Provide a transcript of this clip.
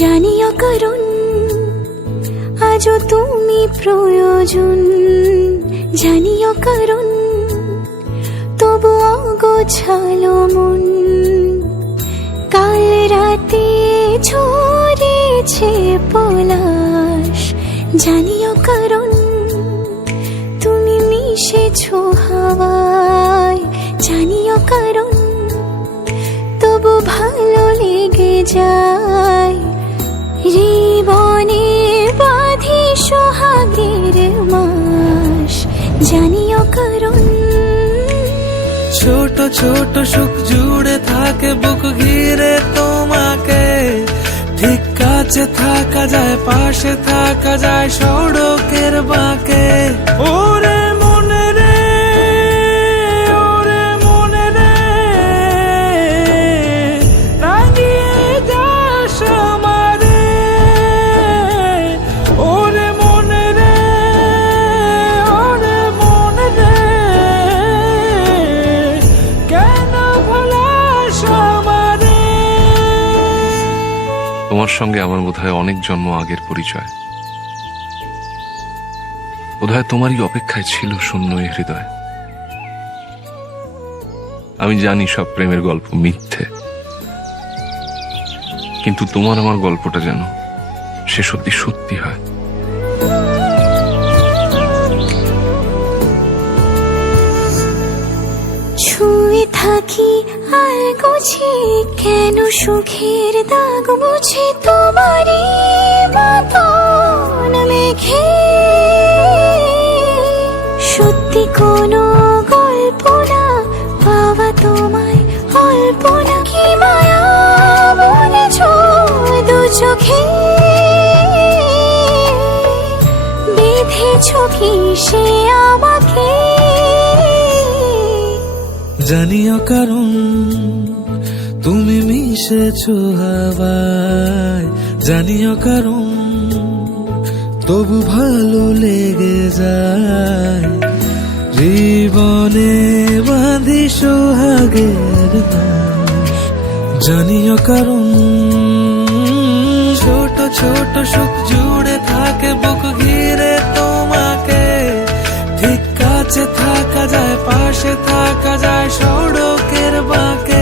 জানিও কারণ আজও তুমি প্রয়োজন, জানিও কারণ তবু অগোছালো মন। কাল রাতে ঝরেছে পলাশ, জানিও কারণ তুমি মিশেছো হাওয়ায়, জানিও কারণ তবু ভালো লেগে যায়। জীবনে বাঁধি সোহাগের মাস, জানিও কারণ ছোট ছোট সুখ জুড়ে থাকে বুক ঘিরে তোমাকে। ঠিক কাছে থাকা যায়, পাশে থাকা যায় সড়কের বাঁকে। ওরে মনে রে, ওরে মনে রে, রাঙিয়ে যাস আমারে। ওরে মনে রে, ওরে মনে রে, কেন ভোলাস আমারে। তোমার সঙ্গে আমার বোধহয় অনেক জন্ম আগের পরিচয়। বোধহয় তোমারই অপেক্ষায় ছিল শূন্য এ হৃদয়। আমি জানি সব প্রেমের গল্প মিথ্যে, কিন্তু তোমার আমার গল্পটা যেন সে সত্যি সত্যি হয়। ছুঁয়ে থাকি আর গুছি কেন সুখের দাগ বুঝি তোমারই মতন মেঘে। সত্যি কোনো গল্প না পাওয়া তোমায় অল্প না, কি মায়া বলেছ দু চোখে। বেঁধেছ কি সে আমাকে, জানিও কারণ তুমি মিশেছো হাওয়ায়, জানিও কারণ তবু ভালো লেগে যায়। জীবনে বাঁধি সোহাগের মাস, জানিও কারণ ছোট ছোট সুখ জুড়ে থাকে বুক ঘিরে তোমাকে। ঠিক কাছে থাকা যায়, পাশে থাকা যায় সড়কের বাঁকে।